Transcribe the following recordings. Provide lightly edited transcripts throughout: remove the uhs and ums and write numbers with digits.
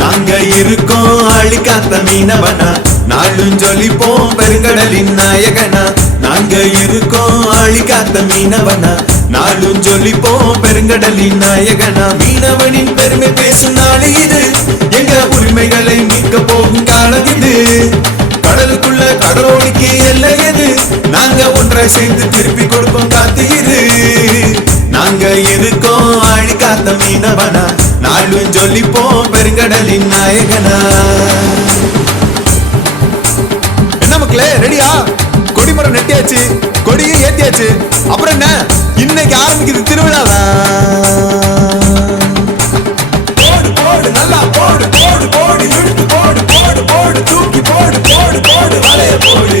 நாங்க இருக்கோம் அழிக்காத்த மீனவனா, நாளும் ஜொலிப்போம் பெருங்கடலின் நாயகனா. நாங்க இருக்கோம் அழிக்காத்த மீனவனா, நாளும் ஜொலிப்போம் பெருங்கடலின் நாயகனா. மீனவனின் பெருமை பேசும் நாள் இது, எங்க உரிமைகளை மீட்க போகும் காலம் இது. கடலுக்குள்ள கடலோடிக்கு எல்லை எது, நாங்க ஒன்றாய் சேர்ந்து திருப்பி கொடுப்போம் காத்து இரு. நாங்க இருக்கோம் அழிக்காத்த மீனவனா, நாளும் ஜொலிப்போம் பெருங்கடலின் நாயகனா. என்ன மக்களே, ரெடியா? கொடிமரம் நெட்டியாச்சு, கொடியை ஏத்தியாச்சு. அப்புறம் என்ன, இன்னைக்கு ஆரம்பிக்குது திருவிழாதான். போடு போடு நல்லா போடு, போடு போடு இழுத்து போடு, போடு போடு தூக்கி போடு, போடு போடு வலைய போடு.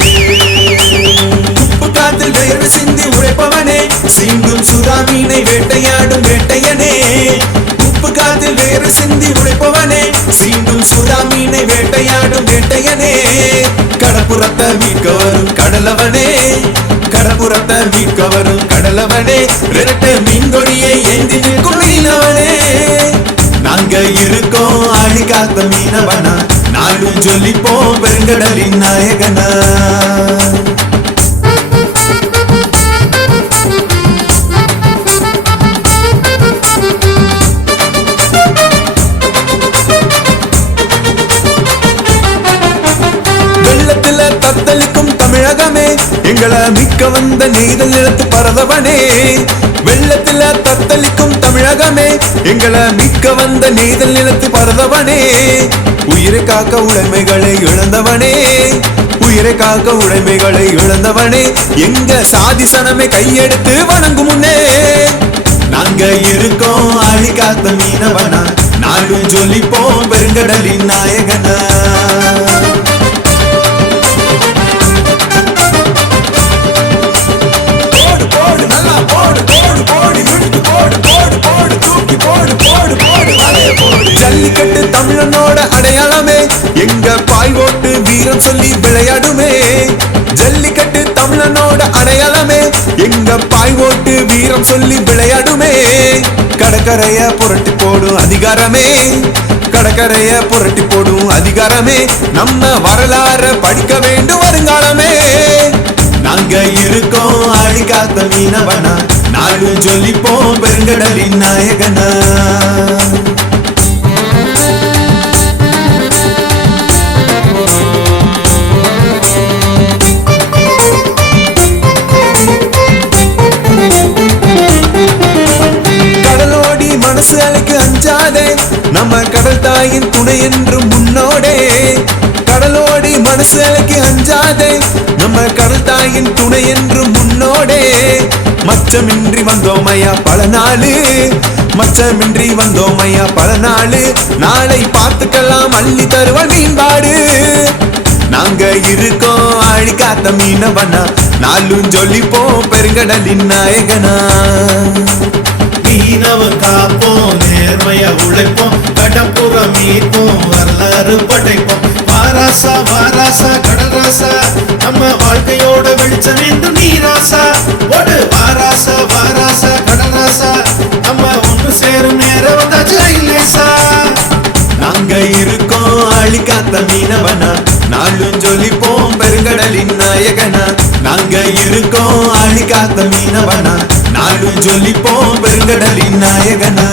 உப்பு காத்தில் வேர்வை சிந்தி உழைப்பவனே, சிங்கும் சுறா மீனை வேட்டையாடும் வேட்டையனே. உப்பு காத்தில் வேர்வை சிந்தி உழைப்பவனே, சிங்கும் சுறா மீனை வேட்டையாடும் வேட்டையனே. கடப்புறத்தை மீட்க வரும் கடலவனே, கடப்புறத்தை மீட்க வரும் கடலவனே. இரட்டை மீன்கொடியை ஏந்தி நிற்கும் மீனவனே. நாங்க இருக்கோம் அழிக்காத்த மீனவனா, நாளும் ஜொலிப்போம் பெருங்கடலின் நாயகனா. வெள்ளத்துல தத்தளிக்கும் தமிழகமே, எங்களை மிக்க வந்த நெய்தல் நிலத்து பரதவனே. வெள்ளத்துல தத்தளிக்கும் தமிழகமே, எங்களை மிக்க வந்த நெய்தல் நிலத்து பரதவனே. உயிரை காக்க உடைமைகளை இழந்தவனே, உயிரை காக்க உடைமைகளை இழந்தவனே. எங்க சாதி சனமே கையெடுத்து வணங்கும் முன்னே. நாங்க இருக்கோம் அழிக்காத்த மீனவனா, நாளும் ஜொலிப்போம் பெருங்கடலின் நாயகனா. ஜல்லிக்கட்டு தமிழனோட அடையாளமே, எங்க பாய் ஓட்டு வீரம் சொல்லி விளையாடுமே. ஜல்லிக்கட்டு தமிழனோட அடையாளமே, எங்க பாய் ஓட்டு வீரம் சொல்லி விளையாடுமே. கடற்கரைய புரட்டி போடும் அதிகாரமே, கடற்கரைய புரட்டி போடும் அதிகாரமே. நம்ம வரலாற படிக்க வேண்டும் வருங்காலமே. நாங்க இருக்கோம் அழிக்காத்த மீனவனா, நாளும் ஜொலிப்போம் பெருங்கடலின் நாயகனா. கடலோடி மனசு அலைக்கு அஞ்சாதே, நம்ம கடல் தாயின் துணை என்று முன்னோடே. கடலோடி மனசு அலைக்கு அஞ்சாதே, நம்ம கடல் தாயின் துணை என்று முன்னோடே. மச்சமின்றி வந்தோமையா பல நாளு, மச்சமின்றி வந்தோமையா பல நாளு. நாளை பார்த்துக்கலாம் அள்ளி தருவாள் மீன்பாடு. நாங்க இருக்கோம் அழிக்காத்த மீனவனா, நாளும் ஜொலிப்போம் பெருங்கடலின் நாயகனா. மீனவன் காப்போம், நேர்மையா உழைப்போம், கடப்புறம் மீட்போம், வரலாறு படைப்போம். வாராசா வாராசா கடல் ராசா, நம்ம வாழ்க்கையோட வெளிச்சம் என்று நீராசா. ஓடு வாராசா வாராசா கடல் ராசா, நம்ம ஒன்று சேரும் நேரம் வந்தாச்சு ஐலேசா. நாங்க இருக்கோம் அழிக்காத்த மீனவனா, நாளும் ஜொலிப்போம் பெருங்கடலின் நாயகனா. நாங்க இருக்கோம் அழிக்காத்த மீனவனா, நாளும் ஜொலிப்போம் பெருங்கடலின் நாயகனா.